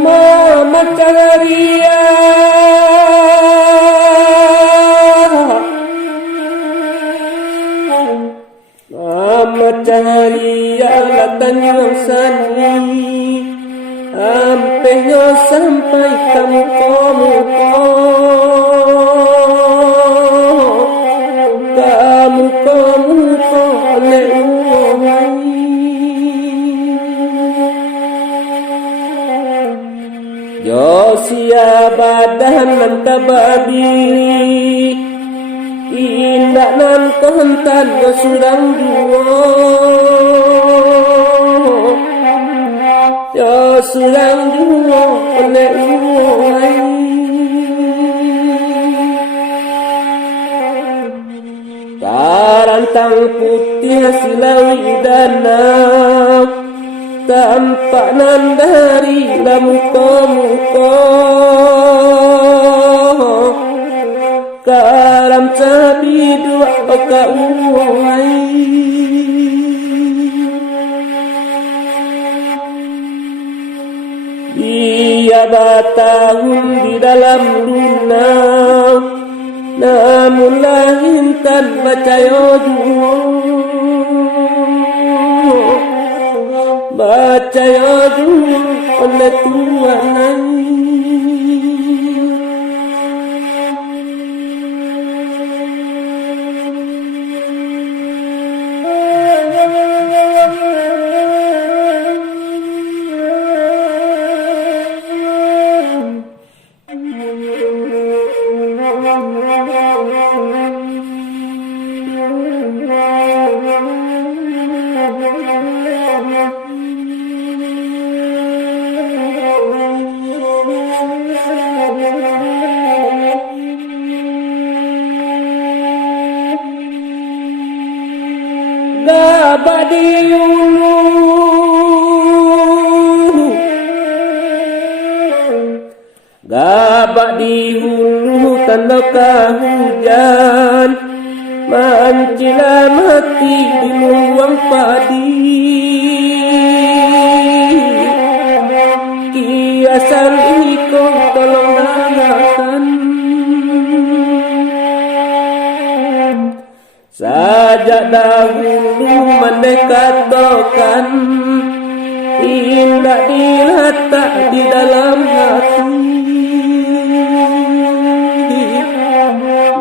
Mama Canaria, Mama Canaria, latanyang sani, ampenyo sampai kamu-kamu, Yosia badan nan kababiri indak nan kontan surang duo yo surang duo ne uai tarantang putih silawi danau tampak nan dari muka-muka karam cabi dua kauai dia bertahun di dalam lunak namun lahir kan percaya dua baca ya dulu oleh Tuhan gabak di hulu, gabak di hulu tanda hujan mancilah mati di luang padi kiasan iko tolong dengarkan sajak dahulu mendekatkan indah diletak di dalam hati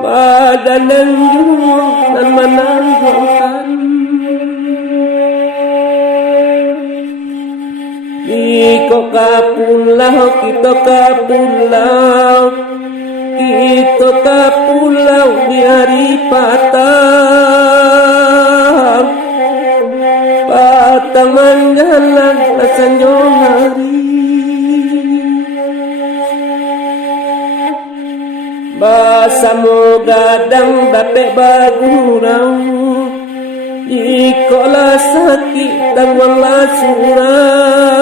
badan dan jiwa dan menanggalkan iko kapulau kita kapulau kita kapulau di hari patang patang menjalan senyum hari basamu gadang dapat bagurau ikolah sakit dan wala surang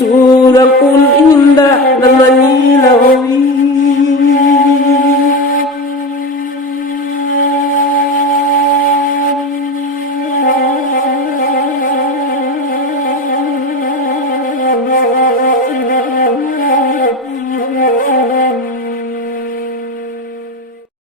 surang pun indah dan menyilaui